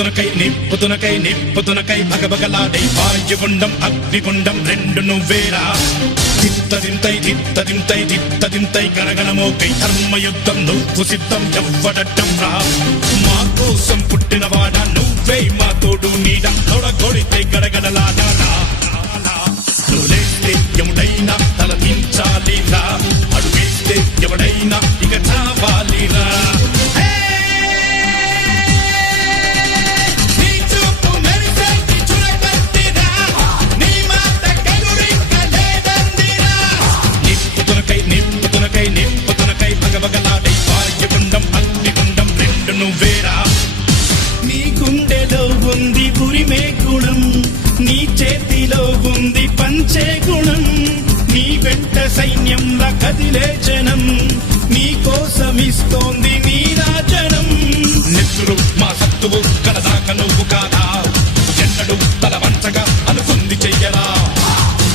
నిప్పుతునకై భగభగలాడై వాయుగుండం అగ్నిగుండం రెండు నువ్వేరా దిత్తదింతై గణగణమోకై ధర్మయుద్ధం నువ్వు సిద్ధం ఎవ్వడట్టం రా మా కోసం పుట్టినవాడా నువ్వే మా తోడు నీడ తొడగొడితే గడగడలాడా నువ్వులేస్తే ఎముడైనా తలదించాలిరా అడుగేస్తే ఎవడైనా ఇక చావాలిరా నిప్పుతునకై భగభగలాడై వాయుగుండం అగ్నిగుండం రెండు నువ్వేరా నీ గుండెలో ఉంది ఉరిమే గుణం నీ చేతిలో ఉంది పంచే గుణం నీ వెంట సైన్యంలా కదిలే జనం నీ కోసమిస్తోంది నీ రాజనం నెత్తురు మా సత్తువు కడదాక నువ్వు కాదా ఎన్నడు తల వంచగా అనుకుంది చెయ్యరా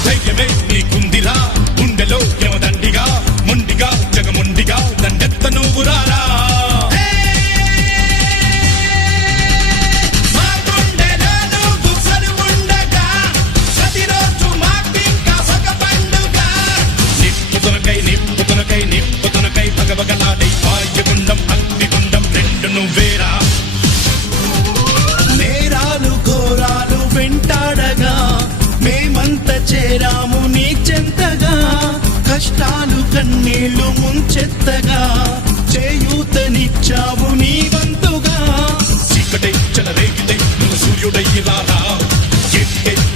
ధైర్యమే నీకుందిరా గుండెలో యమదండిగా మొండిగా జగముండిగా దండెత్త నువ్వు రారా నిప్పుతునకై భగభగలాడై వాయుగుండం అగ్నిగుండం రెండు నువ్వేరా నేరాలు ఘోరాలు వెంటాడగా మేమంత చేరాము నీ చెంతగా కష్టాలు కన్నీళ్లు ముంచెత్తగా చేయూతనిచ్చావు నీ వంతుగా చీకటై చెలరేగితే నువ్వు సూర్యుడై రారా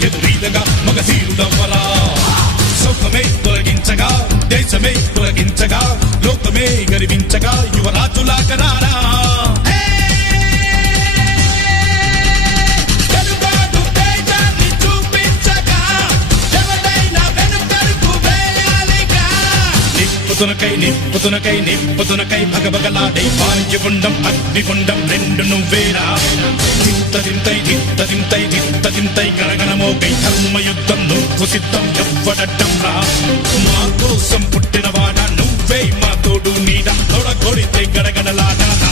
ఎదురీదగా మగధీరుడవ్వరా సౌఖమే తొలగించగా దేశమే తొలగించగా లోకమే గర్వించగా యువరాజులాగరారా నిప్పుతునకై భగభగలాడై వాయుగుండం అగ్నిగుండం రెండు నువ్వేరా దిత్తదింతై గణగణమోకై ధర్మయుద్ధం నువ్వు సిద్ధం ఎవ్వడట్టం రా మా కోసం పుట్టినవాడా నువ్వే మా తోడు నీడ తొడగొడితే గడగడలాడా